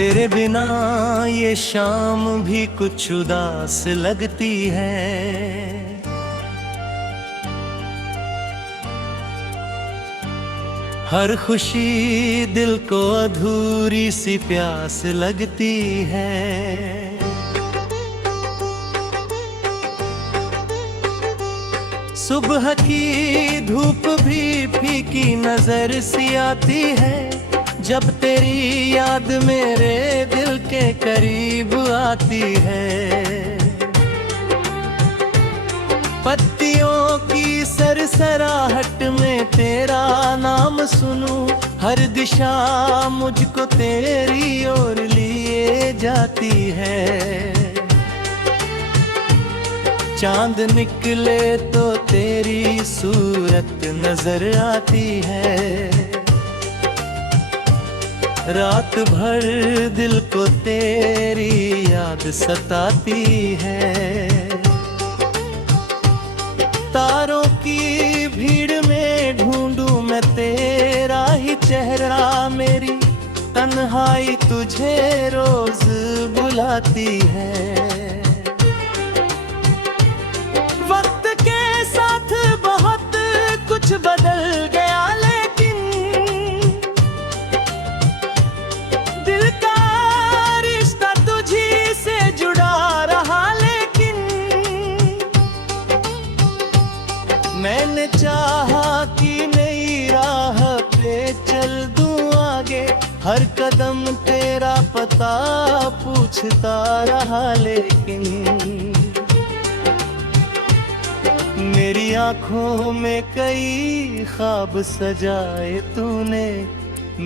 तेरे बिना ये शाम भी कुछ उदास लगती है। हर खुशी दिल को अधूरी सी प्यास लगती है। सुबह की धूप भी फीकी नजर सी आती है, जब तेरी याद मेरे दिल के करीब आती है। पत्तियों की सरसराहट में तेरा नाम सुनूं, हर दिशा मुझको तेरी ओर लिए जाती है। चांद निकले तो तेरी सूरत नजर आती है। रात भर दिल को तेरी याद सताती है। तारों की भीड़ में ढूंढूं मैं तेरा ही चेहरा, मेरी तन्हाई तुझे रोज बुलाती है। वक्त के साथ बहुत कुछ बदल गया, लेकिन दिल का रिश्ता तुझी से जुड़ा रहा। लेकिन मैंने चाहा कि नई राह पे चल दूं आगे, हर कदम तेरा पता पूछता रहा। लेकिन मेरी आंखों में कई ख्वाब सजाए तूने,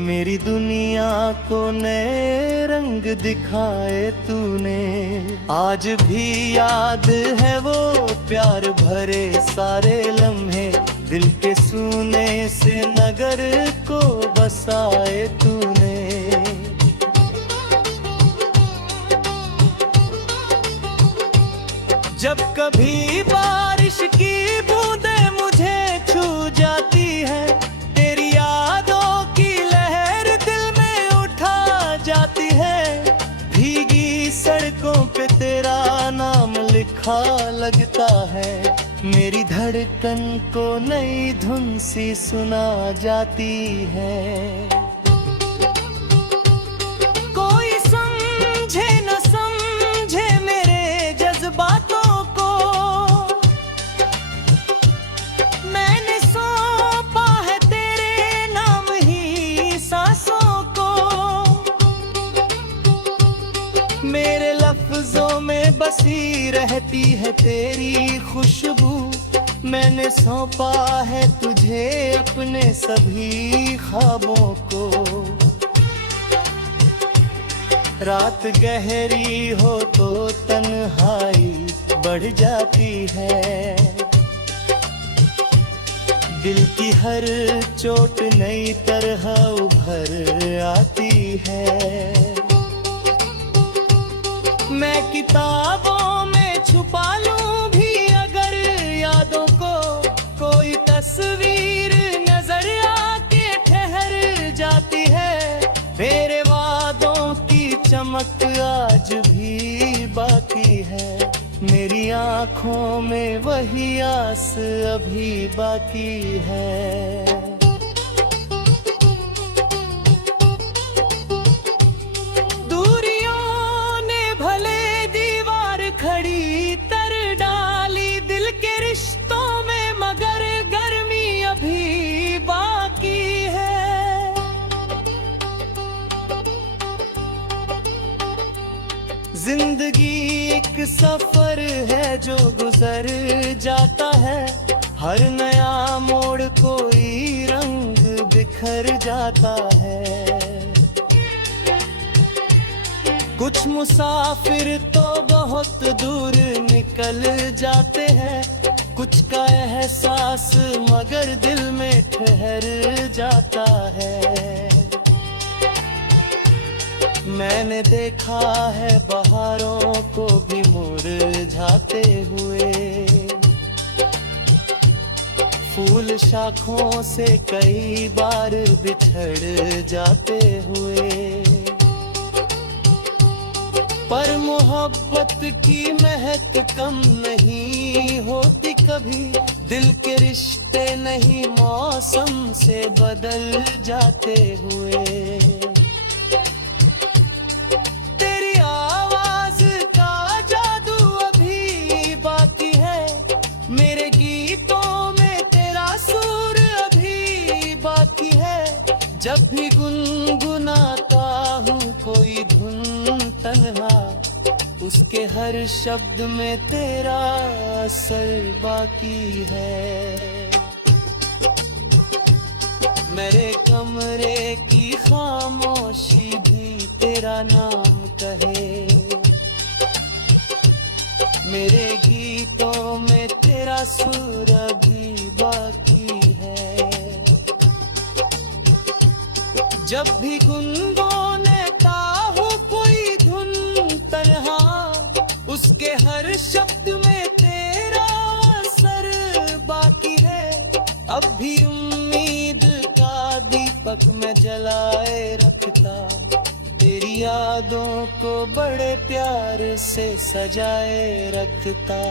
मेरी दुनिया को नए रंग दिखाए तूने। आज भी याद है वो प्यार भरे सारे लम्हे, दिल के सूने से नगर को बसाए तूने। जब कभी बारिश की बूंदें मुझे छू जाती है, तेरी यादों की लहर दिल में उठा जाती है। भीगी सड़कों पे तेरा नाम लिखा लगता है, मेरी धड़कन को नई धुन सी सुना जाती है। कोई समझे न समझे मेरे जज्बातों को, मैंने सौंपा है तेरे नाम ही सांसों को। मेरे लफ्जों में बसी रहती है तेरी खुशबू, मैंने सौंपा है तुझे अपने सभी ख्वाबों को। रात गहरी हो तो तन्हाई बढ़ जाती है, दिल की हर चोट नई तरह उभर आती है। मैं किताबों में छुपा लूं भी अगर यादों को, कोई तस्वीर नजर आके ठहर जाती है। मेरे वादों की चमक आज भी बाकी है, मेरी आंखों में वही आस अभी बाकी है। खड़ी तर डाली दिल के रिश्तों में, मगर गर्मी अभी बाकी है। जिंदगी एक सफर है जो गुजर जाता है, हर नया मोड़ कोई रंग बिखर जाता है। कुछ मुसाफिर तो बहुत दूर निकल जाते हैं, कुछ का एहसास मगर दिल में ठहर जाता है। मैंने देखा है बहारों को भी मुरझाते हुए, फूल शाखों से कई बार बिछड़ जाते हुए। पर मोहब्बत की महक कम नहीं होती कभी। दिल के रिश्ते नहीं मौसम से बदल जाते हुए। तेरी आवाज का जादू अभी बाकी है, मेरे गीतों में तेरा सुर अभी बाकी है। जब भी गुनगुनाता हूँ कोई धुन तन्हा, उसके हर शब्द में तेरा असर बाकी है। मेरे कमरे की खामोशी भी तेरा नाम कहे, मेरे गीतों में तेरा सुर अभी बाकी है। जब भी गुनगुनाता हूँ कोई धुन तन्हा, उसके हर शब्द में तेरा असर बाकी है। अब भी उम्मीद का दीपक मैं जलाए रखता, तेरी यादों को बड़े प्यार से सजाए रखता।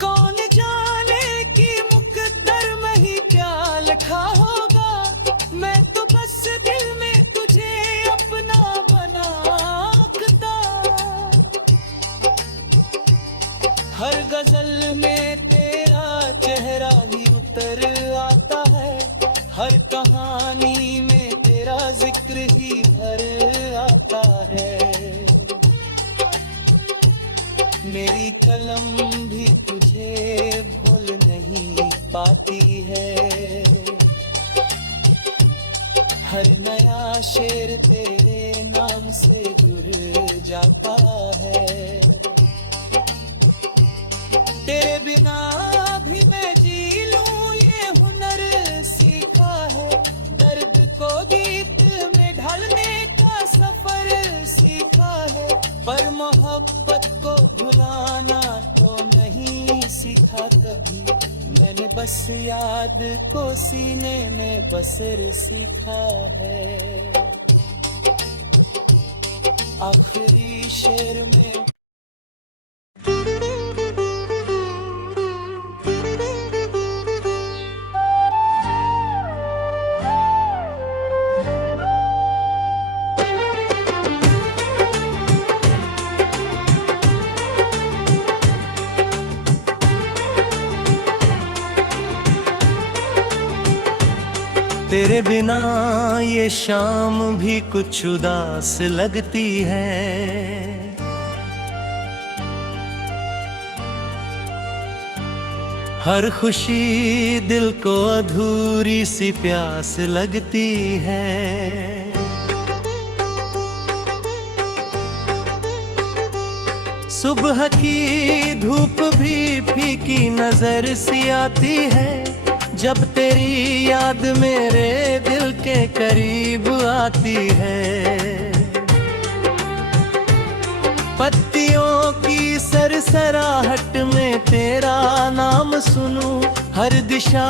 कौन जाने कि मुकद्दर में ही क्या लिखा होगा, मैं तो बस दिल में तुझे अपना बनाता। हर गजल में तेरा चेहरा ही उतर आता है, हर कहानी में तेरा जिक्र ही भर आता है। मेरी कलम भी तुझे भूल नहीं पाती है, हर नया शेर तेरे नाम से जुड़ जाता है। तेरे बिना भी मैं जी लूं ये हुनर सीखा है, दर्द को गीत में ढालने का सफर सीखा है। पर मोहब्बत को भुलाना तो नहीं सीखा कभी, मैंने बस याद को सीने में बसर सीखा है। आखिरी शेर में तेरे बिना ये शाम भी कुछ उदास लगती है। हर खुशी दिल को अधूरी सी प्यास लगती है। सुबह की धूप भी फीकी नजर सी आती है, जब तेरी याद मेरे दिल के करीब आती है। पत्तियों की सरसराहट में तेरा नाम सुनूं, हर दिशा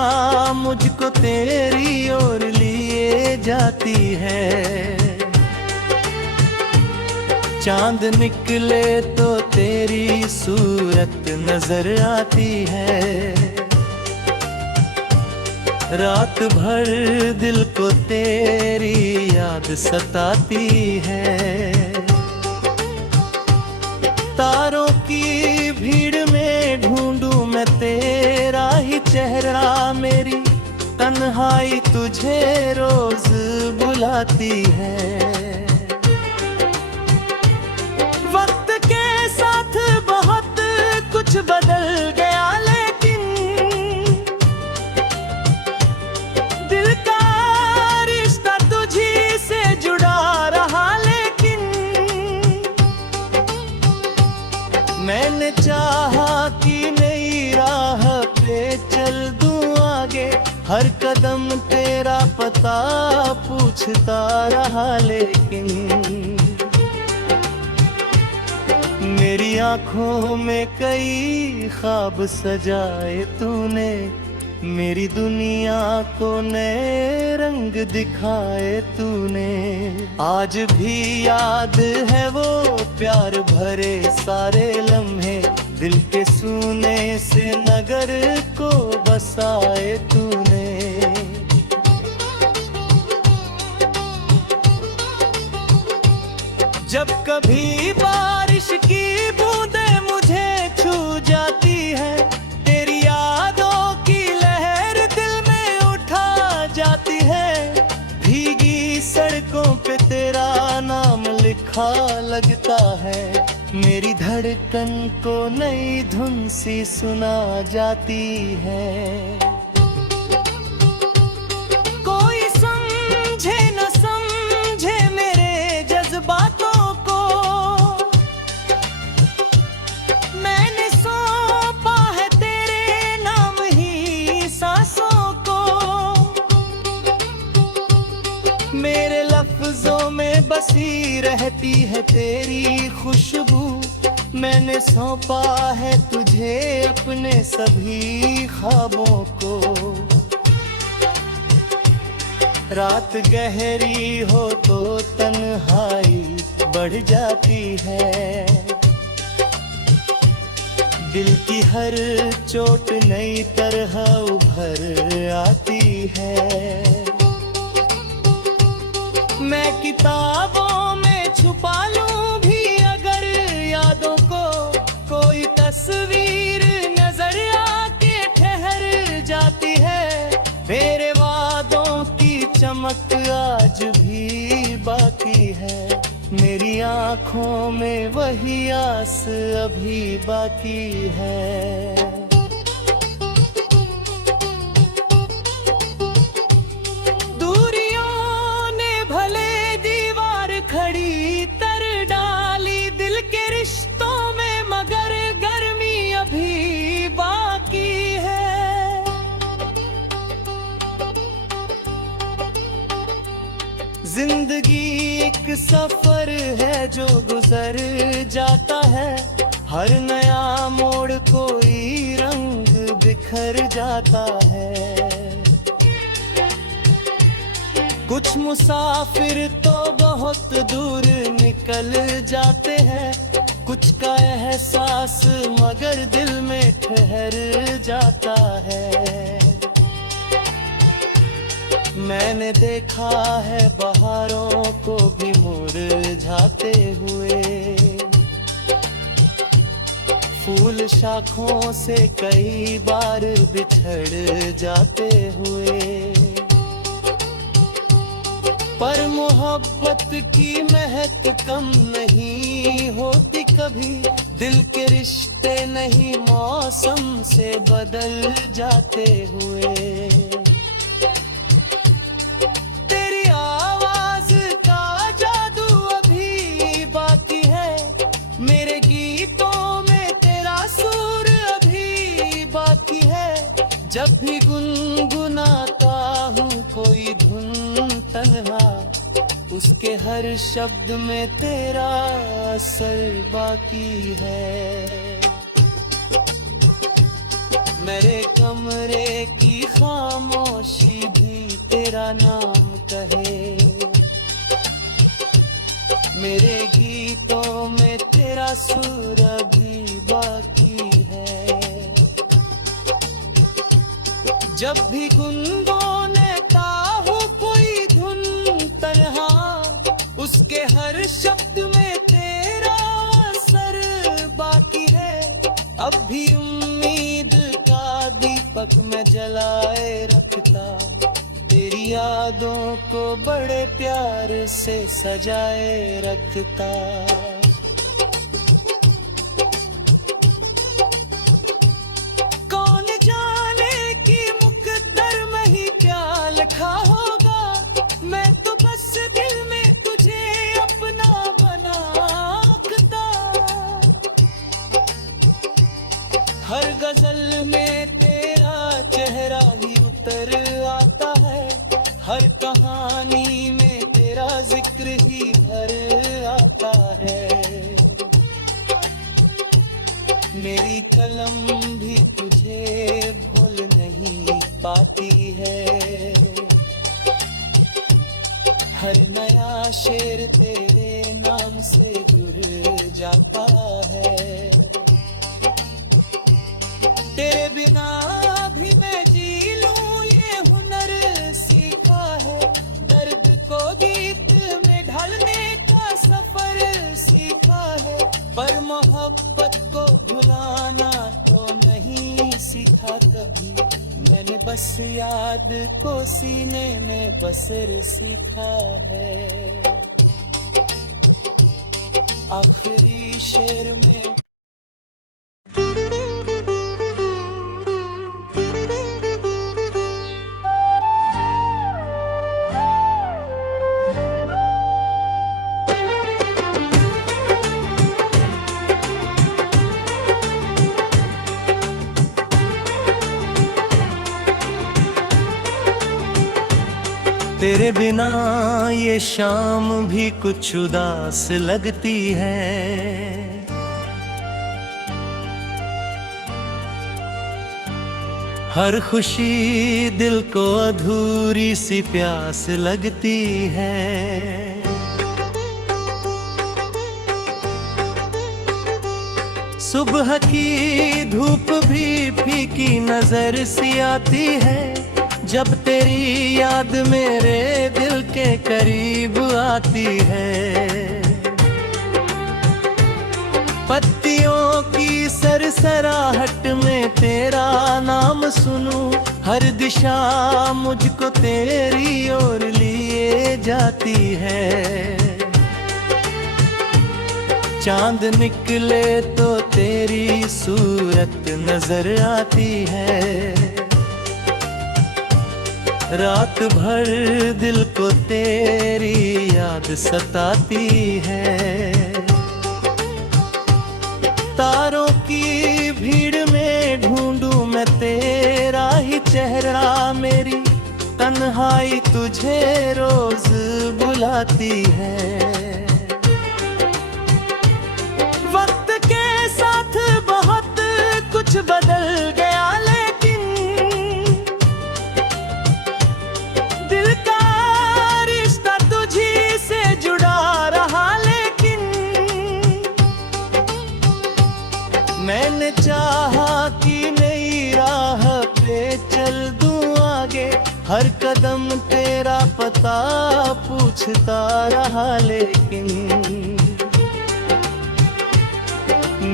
मुझको तेरी ओर लिए जाती है। चांद निकले तो तेरी सूरत नजर आती है। रात भर दिल को तेरी याद सताती है। तारों की भीड़ में ढूंढूं मैं तेरा ही चेहरा, मेरी तन्हाई तुझे रोज बुलाती है। वक्त के साथ बहुत कुछ बदल गया, लेकिन दिल का रिश्ता तुझी से जुड़ा रहा। लेकिन मैंने चाहा कि नई राह पे चल दूं आगे, हर कदम तेरा पता पूछता रहा। लेकिन मेरी आंखों में कई ख्वाब सजाए तूने, मेरी दुनिया को नए रंग दिखाए तूने। आज भी याद है वो प्यार भरे सारे लम्हे, दिल के सूने से नगर को बसाए तूने। जब कभी बारिश की बूंदें मुझे छू जाती है, तेरी यादों की लहर दिल में उठा जाती है। भीगी सड़कों पे तेरा नाम लिखा लगता है, मेरी धड़कन को नई धुन सी सुना जाती है। कोई समझे न समझे मेरे जज्बातों को, मैंने सौंपा है तेरे नाम ही सांसों को। मेरे लफ्जों में बसी रहती है तेरी खुशबू, मैंने सौंपा है तुझे अपने सभी ख्वाबों को। रात गहरी हो तो तन्हाई बढ़ जाती है, दिल की हर चोट नई तरह उभर आती है। मैं किताबों में छुपा लूं भी अगर यादों को, कोई तस्वीर नजर आके ठहर जाती है। मेरे वादों की चमक आज भी बाकी है, मेरी आँखों में वही आस अभी बाकी है। दूरियों ने भले दीवार खड़ी कर डाली दिल के रिश्तों में, मगर गर्मी अभी बाकी है। जिंदगी एक सफर है जो गुजर जाता है, हर नया मोड़ कोई रंग बिखर जाता है। कुछ मुसाफिर तो बहुत दूर निकल जाते हैं, कुछ का एहसास मगर दिल में ठहर जाता है। मैंने देखा है बहारों को भी मुरझाते हुए, फूल शाखों से कई बार बिछड़ जाते हुए। पर मोहब्बत की महक कम नहीं होती कभी, दिल के रिश्ते नहीं मौसम से बदल जाते हुए। तेरी आवाज का जादू अभी बाकी है, मेरे गीतों में तेरा सुर अभी बाकी है। जब भी गुनगुनाता हूँ कोई धुन तन्हा, उसके हर शब्द में तेरा असर बाकी है। मेरे कमरे की खामोशी भी तेरा नाम कहे, मेरे गीतों में तेरा सुर अभी बाकी है। जब भी गुनगुनाता हूँ कोई धुन तन्हा, उसके हर शब्द में तेरा असर बाकी है। अब भी उम्मीद का दीपक मैं जलाए रखता, तेरी यादों को बड़े प्यार से सजाए रखता। कौन जाने कि मुकद्दर में ही क्या लिखा होगा, मैं तो बस दिल में तुझे अपना बनाता। हर गजल में तेरा चेहरा ही उतर आता है, हर कहानी में तेरा जिक्र ही भर आता है। मेरी कलम भी तुझे भूल नहीं पाती है। हर नया शेर तेरे नाम से जुड़ जाता है। तेरे बिना भी मैं जी लूं ये हुनर सीखा है। दर्द को गीत में ढालने का सफर सीखा है। पर मोहब्बत को भुलाना तो नहीं सीखा कभी। मैंने बस याद को सीने में बसर सीखा है। आखिरी शेर में तेरे बिना ये शाम भी कुछ उदास लगती है। हर खुशी दिल को अधूरी सी प्यास लगती है। सुबह की धूप भी फीकी नजर सी आती है। जब तेरी याद मेरे दिल के करीब आती है। पत्तियों की सरसराहट में तेरा नाम सुनूं। हर दिशा मुझको तेरी ओर लिए जाती है। चांद निकले तो तेरी सूरत नजर आती है। रात भर दिल को तेरी याद सताती है। तारों की भीड़ में ढूंढूं मैं तेरा ही चेहरा। मेरी तन्हाई तुझे रोज बुलाती है। वक्त के साथ बहुत कुछ बदल गया लेकिन दिल का रिश्ता तुझी से जुड़ा रहा। लेकिन मैंने चाहा कि नई राह पे चल दूं आगे। हर कदम तेरा पता पूछता रहा लेकिन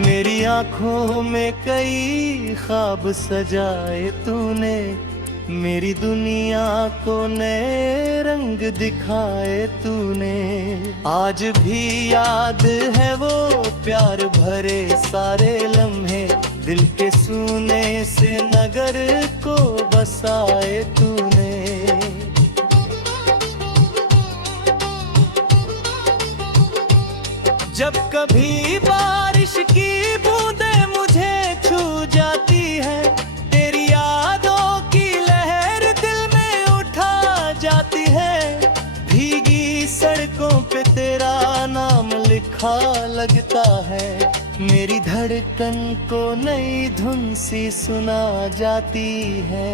मेरी आंखों में कई ख्वाब सजाए तूने। मेरी दुनिया को नए रंग दिखाए तूने। आज भी याद है वो प्यार भरे सारे लम्हे। दिल के सूने से नगर को बसाए तूने। जब कभी बारिश की बूंदें मुझे छू जाती है। तेरी यादों की लहर दिल में उठा जाती है। भीगी सड़कों पे तेरा नाम लिखा लगता है। मेरी धड़कन को नई धुन सी सुना जाती है।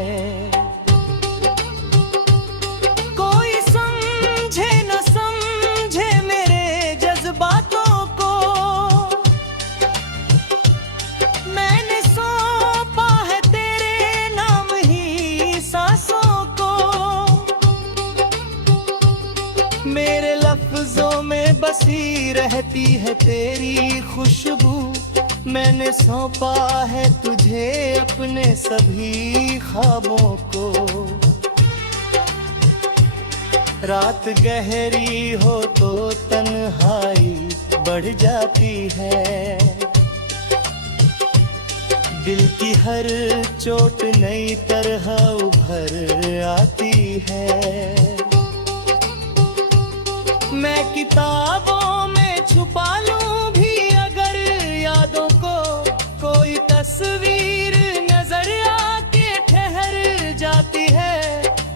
कोई समझे न समझे मेरे जज्बातों को। मैंने सौंपा है तेरे नाम ही सांसों को। मेरे लफ्जों में बसी रहती है तेरी खुशबू। मैंने सौंपा है तुझे अपने सभी ख्वाबों को। रात गहरी हो तो तन्हाई बढ़ जाती है। दिल की हर चोट नई तरह उभर आती है। मैं किताबों में छुपा लूं भी अगर यादों को। कोई तस्वीर नजर आके ठहर जाती है।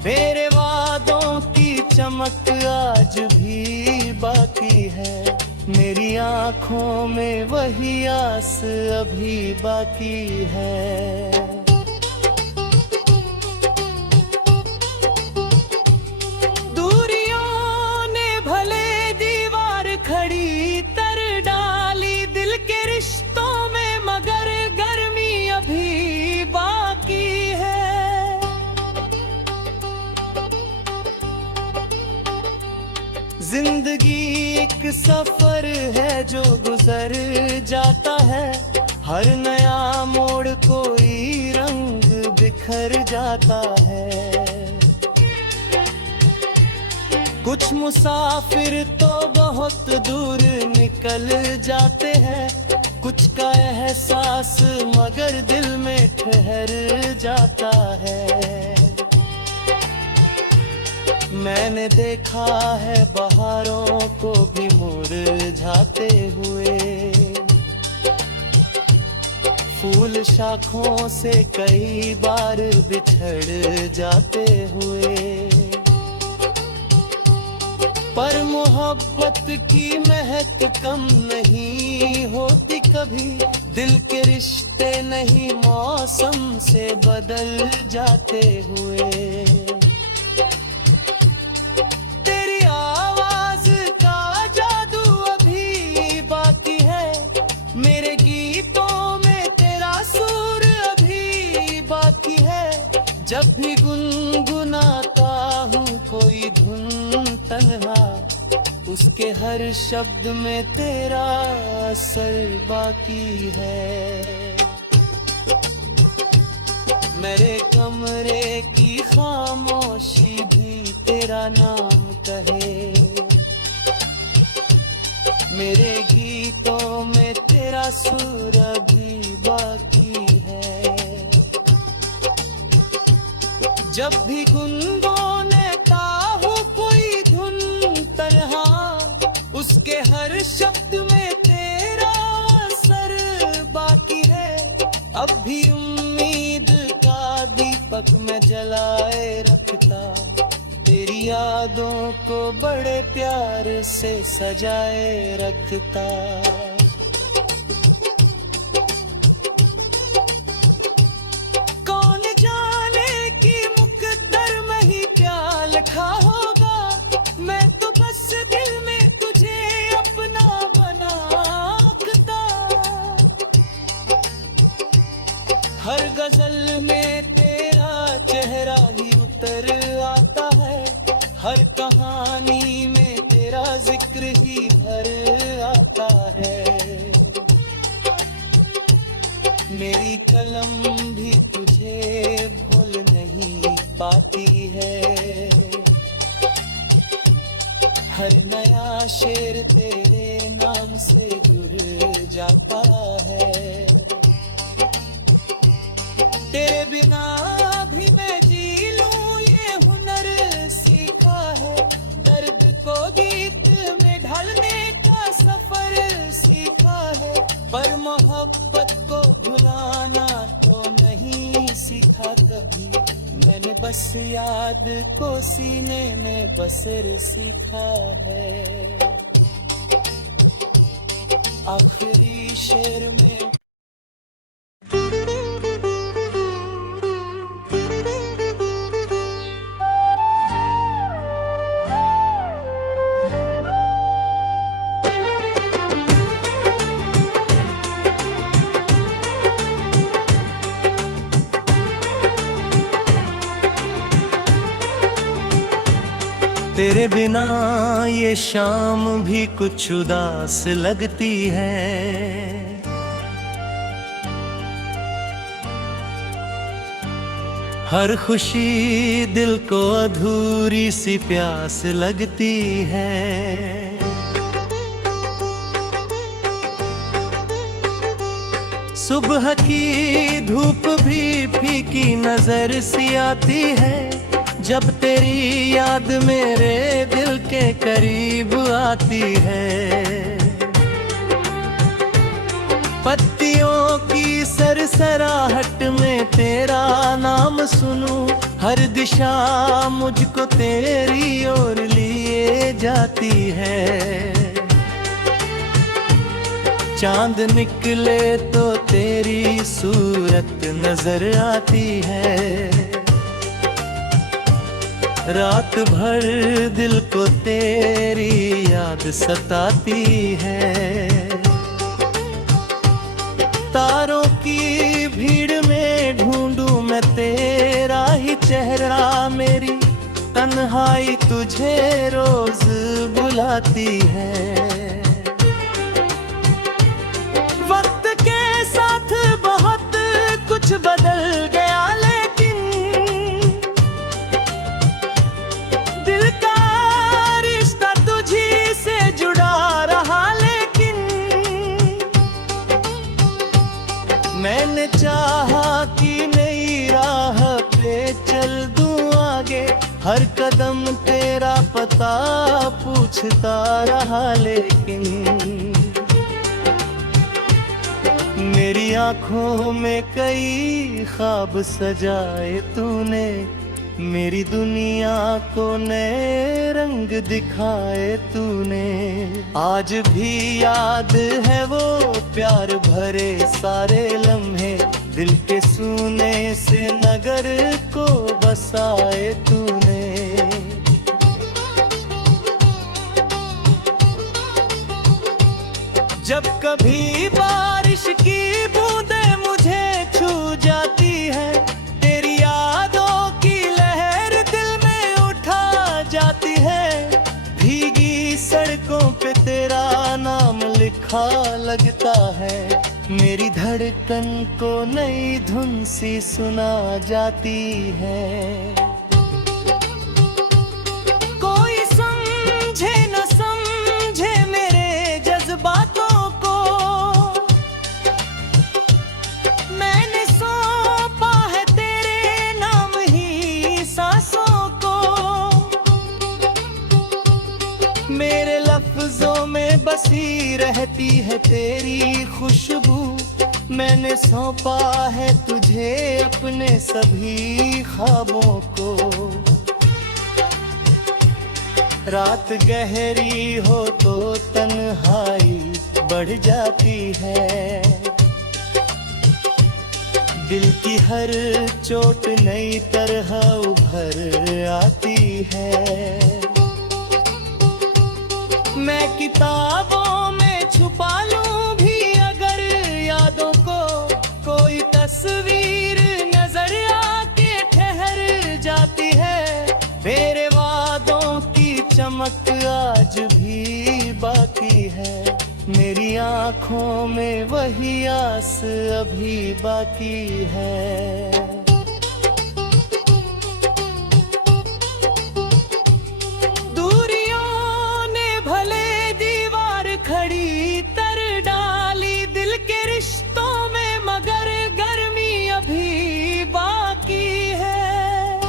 मेरे वादों की चमक आज भी बाकी है। मेरी आँखों में वही आस अभी बाकी है। दूरियों ने भले दीवार खड़ी कर डाली दिल के रिश्तों में, मगर गर्मी अभी बाकी है। जिंदगी एक सफर है जो गुजर जाता है, हर नया मोड़ कोई रंग बिखर जाता है। कुछ मुसाफिर तो बहुत दूर निकल जाते हैं, कुछ का एहसास मगर दिल में ठहर जाता है। मैंने देखा है बहारों को भी मुरझाते हुए, फूल शाखों से कई बार बिछड़ जाते हुए। पर मोहब्बत की महक कम नहीं होती कभी, दिल के रिश्ते नहीं मौसम से बदल जाते हुए। तेरी आवाज का जादू अभी बाकी है, मेरे गीतों में तेरा सुर अभी बाकी है। जब भी गुनगुनाता हूँ कोई धुन तन्हा, उसके हर शब्द में तेरा असर बाकी है। मेरे कमरे की खामोशी भी तेरा नाम कहे, मेरे गीतों में तेरा सुर अभी बाकी है। जब भी गुनगुनाता हूँ कोई धुन तन्हा, उसके हर शब्द में तेरा असर बाकी है। अब भी उम्मीद का दीपक मैं जलाए रखता, तेरी यादों को बड़े प्यार से सजाए रखता। कौन जाने कि मुकद्दर में ही क्या लिखा होगा, मैं तो बस दिल में तुझे अपना बनाता। हर गजल में तेरा चेहरा ही उतर आता है, हर कहानी में तेरा जिक्र ही भर आता है। मेरी कलम भी तुझे भूल नहीं पाती है, हर नया शेर तेरे नाम से जुड़ जाता है। तेरे बिना भी मैं जी लूं ये हुनर सीखा है, दर्द को गीत में ढालने का सफर सीखा है। पर मोहब्बत को भुलाना तो नहीं सीखा कभी, मैंने बस याद को सीने में बसर सीखा है। आखिरी शेर में तेरे बिना ये शाम भी कुछ उदास लगती है। हर खुशी दिल को अधूरी सी प्यास लगती है। सुबह की धूप भी फीकी नजर सी आती है, जब तेरी याद मेरे दिल के करीब आती है। पत्तियों की सरसराहट में तेरा नाम सुनूं, हर दिशा मुझको तेरी ओर लिए जाती है। चांद निकले तो तेरी सूरत नजर आती है, रात भर दिल को तेरी याद सताती है। तारों की भीड़ में ढूंढूं मैं तेरा ही चेहरा, मेरी तन्हाई तुझे रोज बुलाती है। वक्त के साथ बहुत कुछ बदल गया, लेकिन दिल का रिश्ता तुझी से जुड़ा रहा। लेकिन मैंने चाहा कि नई राह पे चल दूं आगे, हर कदम तेरा पता पूछता रहा। लेकिन मेरी आंखों में कई ख्वाब सजाए तूने, मेरी दुनिया को नए रंग दिखाए तूने। आज भी याद है वो प्यार भरे सारे लम्हे, दिल के सूने से नगर को बसाए तूने। जब कभी बारिश की बूंदें मुझे छू जाती है, तेरी यादों की लहर दिल में उठा जाती है। भीगी सड़कों पे तेरा नाम लिखा लगता है, मेरी धड़कन को नई धुन सी सुना जाती है। कोई समझे न समझे मेरे जज्बातों को, मैंने सौंपा है तेरे नाम ही सांसों को। मेरे लफ्जों में बसी रहती है तेरी खुशबू, मैंने सौंपा है तुझे अपने सभी ख्वाबों को। रात गहरी हो तो तन्हाई बढ़ जाती है, दिल की हर चोट नई तरह उभर आती है। मैं किताबों में छुपा लूं भी अगर यादों को, कोई तस्वीर नजर आके ठहर जाती है। मेरे वादों की चमक आज भी बाकी है, मेरी आंखों में वही आस अभी बाकी है। खड़ी तर डाली दिल के रिश्तों में, मगर गर्मी अभी बाकी है।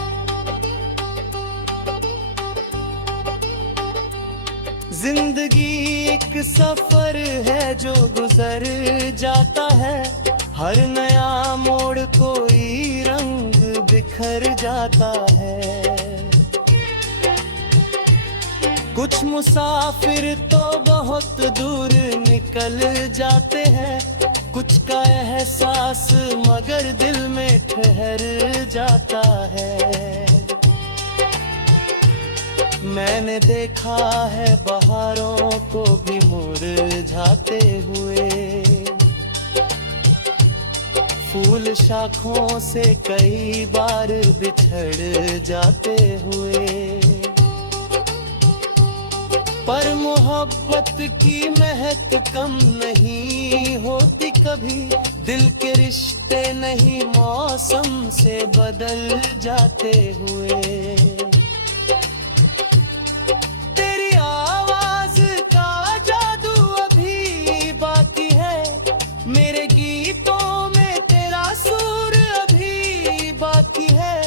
जिंदगी एक सफर है जो गुजर जाता है, हर नया मोड़ कोई रंग बिखर जाता है। कुछ मुसाफिर तो बहुत दूर निकल जाते हैं, कुछ का एहसास मगर दिल में ठहर जाता है। मैंने देखा है बहारों को भी मुरझाते हुए, फूल शाखों से कई बार बिछड़ जाते हुए। पर मोहब्बत की महक कम नहीं होती कभी, दिल के रिश्ते नहीं मौसम से बदल जाते हुए। तेरी आवाज का जादू अभी बाकी है, मेरे गीतों में तेरा सुर अभी बाकी है।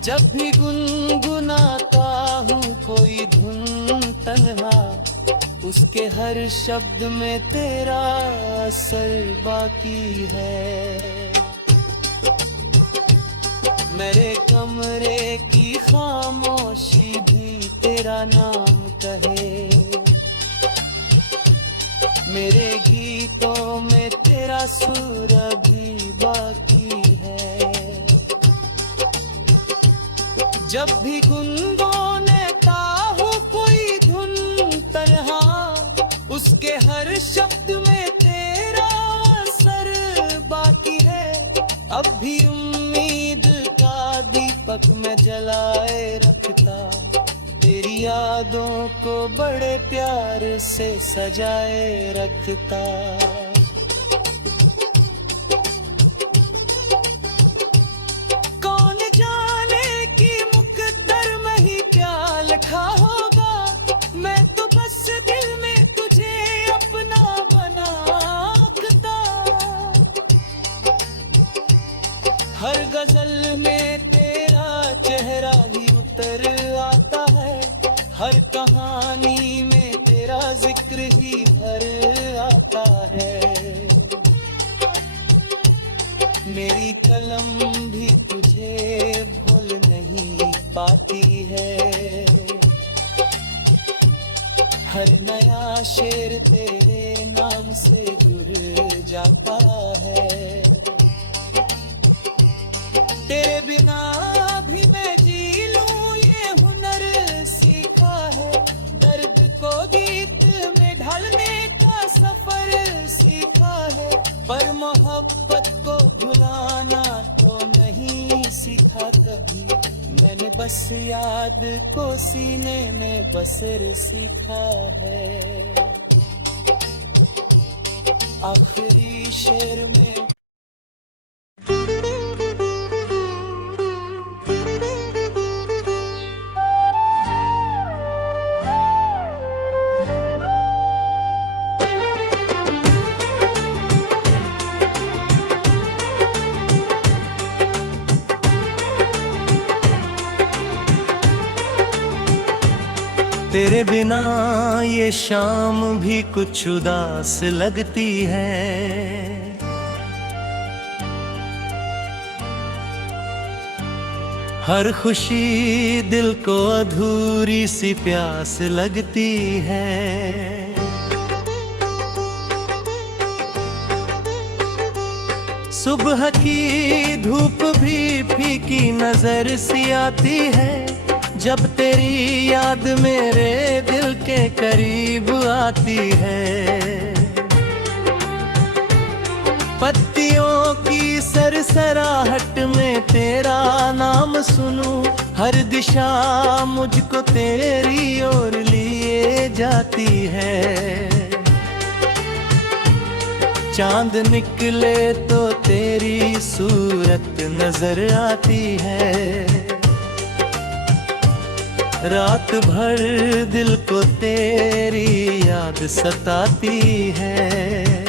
जब भी गुनगुनाता हूँ कोई धुन तन्हा, उसके हर शब्द में तेरा असर बाकी है। मेरे कमरे की खामोशी भी तेरा नाम कहे, मेरे गीतों में तेरा सुर अभी बाकी है। जब भी गुनगुनाता हूँ कोई धुन तन्हा, उसके हर शब्द में तेरा असर बाकी है। अब भी उम्मीद का दीपक मैं जलाए रखता, तेरी यादों को बड़े प्यार से सजाए रखता। कौन जाने कि मुकद्दर में ही क्या लिखा होगा, मैं तो बस दिल में तुझे अपना बनाता। हर गजल में तेरा चेहरा ही उतर आता है, हर कहानी में तेरा जिक्र ही भर आता है। मेरी कलम भी तुझे भूल नहीं पाती है, हर नया शेर तेरे नाम से जुड़ जाता है। तेरे बिना भी मैं जी लूं ये हुनर सीखा है, दर्द को गीत में ढालने का सफर सीखा है। पर मोहब्बत को भुलाना तो नहीं सीखा कभी, मैंने बस याद को सीने में बसर सीखा है। आखिरी शेर में तेरे बिना ये शाम भी कुछ उदास लगती है। हर खुशी दिल को अधूरी सी प्यास लगती है। सुबह की धूप भी फीकी नजर सी आती है, जब तेरी याद मेरे दिल के करीब आती है। पत्तियों की सरसराहट में तेरा नाम सुनूं, हर दिशा मुझको तेरी ओर लिए जाती है। चांद निकले तो तेरी सूरत नजर आती है। रात भर दिल को तेरी याद सताती है।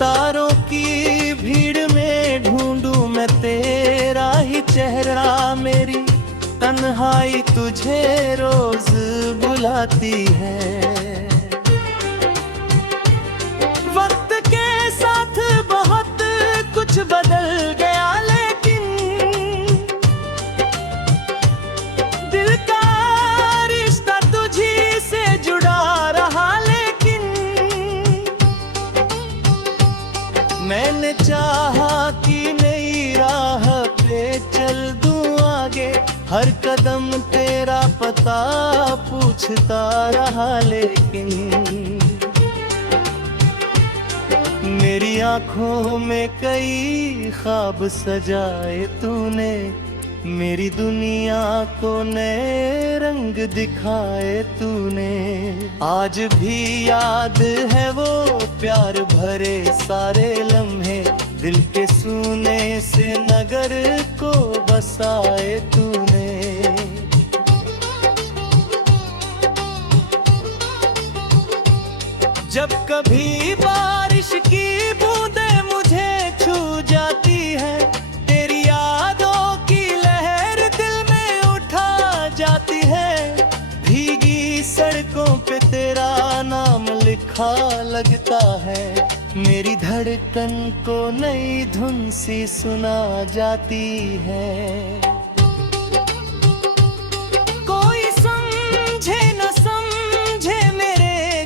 तारों की भीड़ में ढूंढूं मैं तेरा ही चेहरा, मेरी तन्हाई तुझे रोज बुलाती है। वक्त के साथ बहुत कुछ बदल गया, लेकिन दिल का रिश्ता तुझी से जुड़ा रहा। लेकिन मैंने चाहा कि नई राह पे चल दूं आगे, हर कदम तेरा पता पूछता रहा। लेकिन मेरी आंखों में कई ख्वाब सजाए तूने, मेरी दुनिया को नए रंग दिखाए तूने। आज भी याद है वो प्यार भरे सारे लम्हे, दिल के सूने से नगर को बसाए तूने। जब कभी बारिश की बूंदें मुझे छू जाती है, तेरी यादों की लहर दिल में उठा जाती है। भीगी सड़कों पे तेरा नाम लिखा लगता है, मेरी धड़कन को नई धुन सी सुना जाती है। कोई समझे न समझे मेरे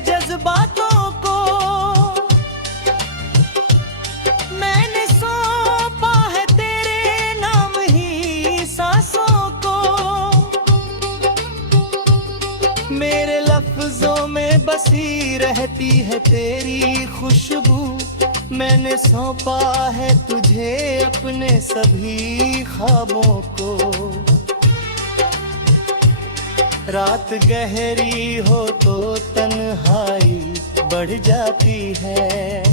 तेरी खुशबू, मैंने सौंपा है तुझे अपने सभी ख्वाबों को। रात गहरी हो तो तन्हाई बढ़ जाती है,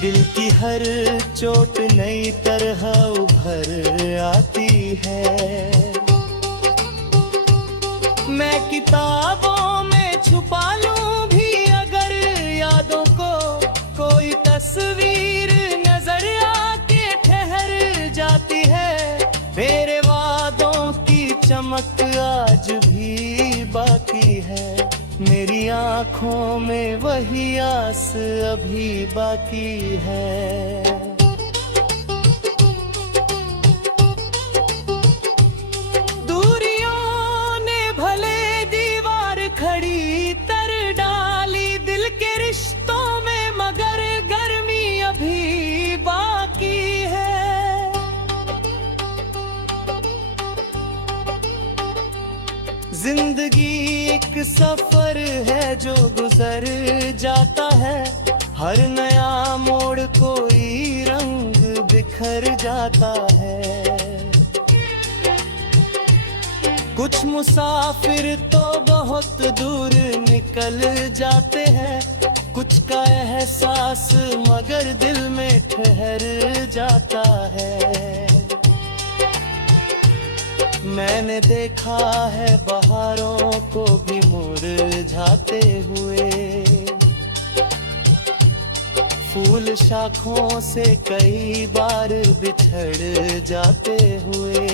दिल की हर चोट नई तरह उभर आती है। मैं किताबों में छुपा लूं भी अगर यादों को, कोई तस्वीर नजर आके ठहर जाती है। मेरे वादों की चमक आज भी बाकी है, मेरी आँखों में वही आस अभी बाकी है। दूरियों ने भले दीवार खड़ी कर डाली दिल के रिश्तों में, मगर गर्मी अभी बाकी है। जिंदगी एक सफर है जो गुजर जाता है, हर नया मोड़ कोई रंग बिखर जाता है। कुछ मुसाफिर तो बहुत दूर निकल जाते हैं, कुछ का एहसास मगर दिल में ठहर जाता है। मैंने देखा है बहारों को भी मुरझाते हुए, फूल शाखों से कई बार बिछड़ जाते हुए।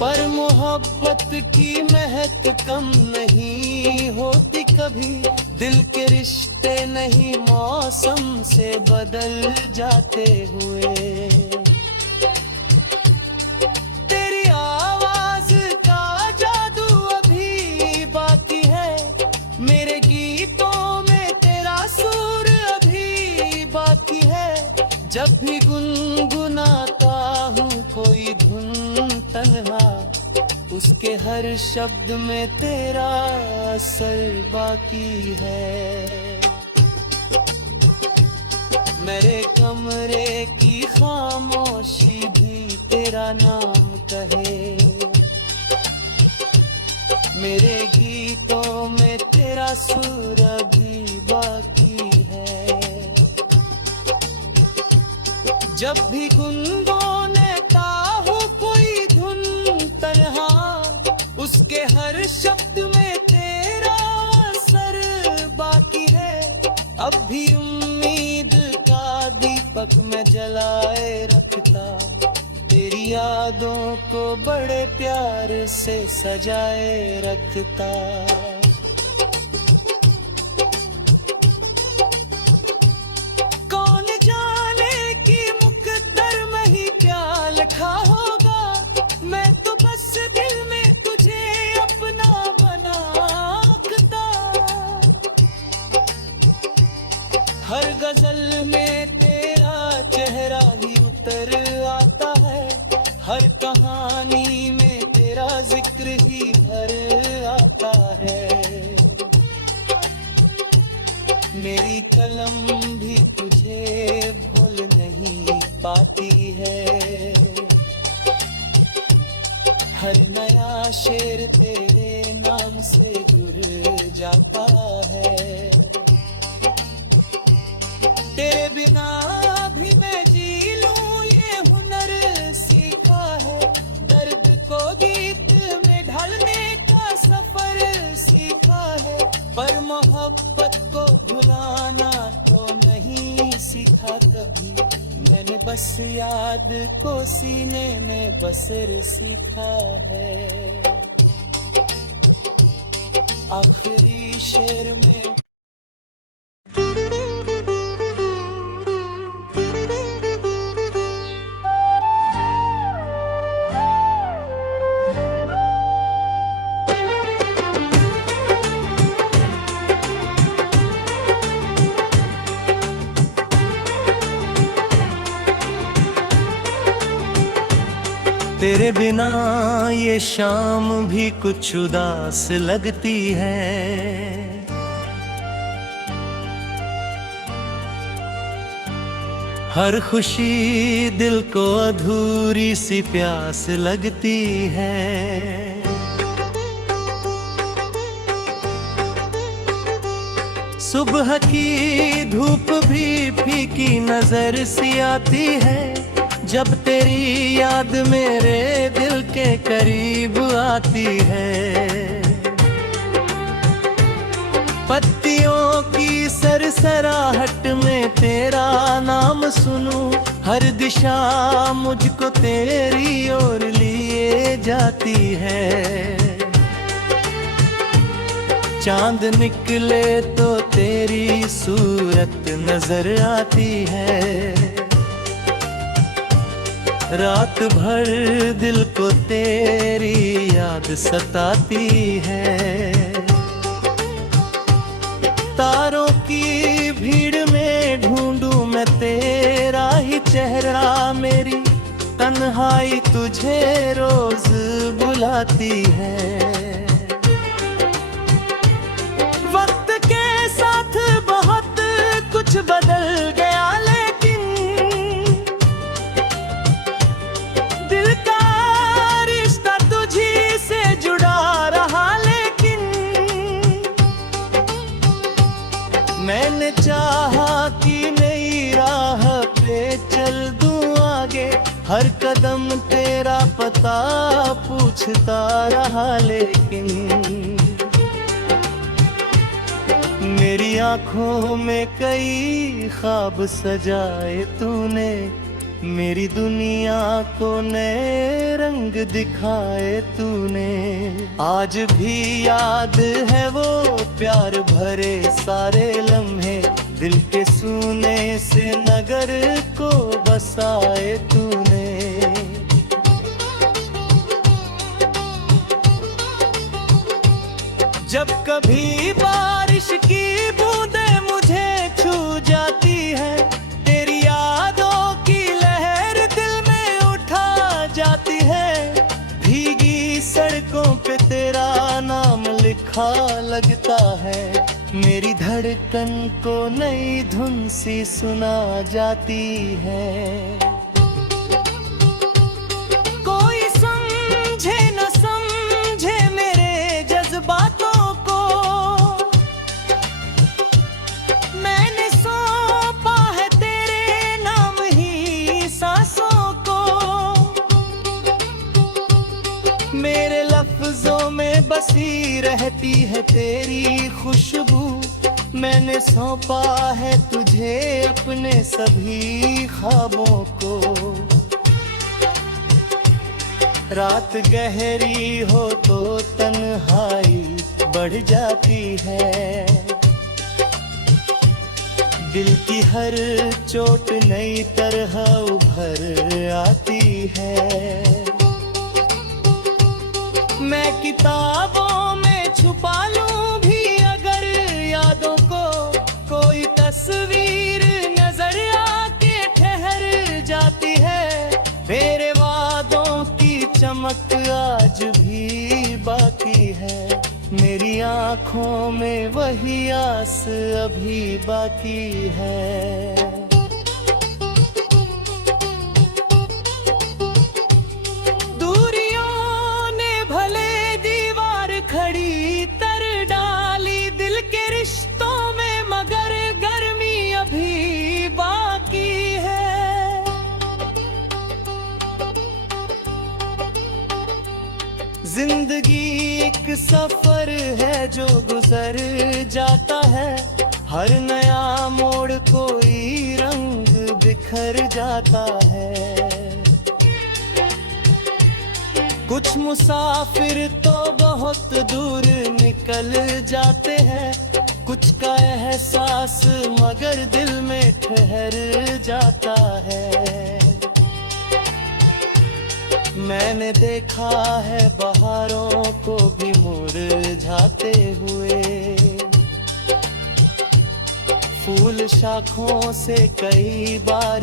पर मोहब्बत की महक कम नहीं होती कभी, दिल के रिश्ते नहीं मौसम से बदल जाते हुए। मेरे गीतों में तेरा सुर अभी बाकी है, जब भी गुनगुनाता हूँ कोई धुन तन्हा, उसके हर शब्द में तेरा असर बाकी है। मेरे कमरे की खामोशी भी तेरा नाम कहे, मेरे गीतों में तेरा सुर अभी बाकी है। जब भी गुनगुनाता हूँ कोई धुन तन्हा, उसके हर शब्द में तेरा असर बाकी है। अब भी उम्मीद का दीपक मैं जलाए रखता, तेरी यादों को बड़े प्यार से सजाए रखता। कौन जाने कि मुकद्दर में ही क्या लिखा होगा, मैं तो बस दिल में तुझे अपना बनाता। हर गजल में तेरा चेहरा ही उतर आता है, हर कहानी में तेरा जिक्र ही भर आता है। मेरी कलम भी तुझे भूल नहीं पाती है, हर नया शेर तेरे नाम से जुड़ जाता है। तेरे बिना भी मैं जी लूं ये हुनर सीखा है, दर्द को गीत में ढालने का सफर सीखा है। पर मोहब्बत को भुलाना तो नहीं सीखा कभी, मैंने बस याद को सीने में बसर सीखा है। आखिरी शेर में तेरे बिना ये शाम भी कुछ उदास लगती है। हर खुशी दिल को अधूरी सी प्यास लगती है। सुबह की धूप भी फीकी नजर सी आती है, जब तेरी याद मेरे दिल के करीब आती है। पत्तियों की सरसराहट में तेरा नाम सुनूं, हर दिशा मुझको तेरी ओर लिए जाती है। चांद निकले तो तेरी सूरत नजर आती है। रात भर दिल को तेरी याद सताती है। तारों की भीड़ में ढूंढूं मैं तेरा ही चेहरा, मेरी तन्हाई तुझे रोज बुलाती है। वक्त के साथ बहुत कुछ बदल गया, लेकिन दिल का रिश्ता तुझी से जुड़ा रहा। लेकिन मैंने चाहा कि नई राह पे चल दूं आगे, हर कदम तेरा पता पूछता रहा। लेकिन मेरी आंखों में कई ख्वाब सजाए तूने, मेरी दुनिया को नए रंग दिखाए तूने। आज भी याद है वो प्यार भरे सारे लम्हे, दिल के सूने से नगर को बसाए तूने। जब कभी बारिश की बूंदें मुझे छू जाती है, तेरी यादों की लहर दिल में उठा जाती है। भीगी सड़कों पे तेरा नाम लिखा लगता है, मेरी धड़कन को नई धुन सी सुना जाती है। कोई समझे न समझे मेरे जज्बातों को, मैंने सौंपा है तेरे नाम ही सांसों को। मेरे लफ्जों में बसी रहती है तेरी खुशबू, मैंने सौंपा है तुझे अपने सभी ख्वाबों को। रात गहरी हो तो तन्हाई बढ़ जाती है, दिल की हर चोट नई तरह उभर आती है। मैं किताबों में छुपा लूं भी अगर यादों को, कोई तस्वीर नजर आके ठहर जाती है। मेरे वादों की चमक आज भी बाकी है, मेरी आंखों में वही आस अभी बाकी है। खड़ी तर डाली दिल के रिश्तों में, मगर गर्मी अभी बाकी है। जिंदगी एक सफर है जो गुजर जाता है, हर नया मोड़ कोई रंग बिखर जाता है। कुछ मुसाफिर तो बहुत दूर निकल जाते हैं, कुछ का एहसास मगर दिल में ठहर जाता है। मैंने देखा है बहारों को भी मुरझाते हुए, फूल शाखों से कई बार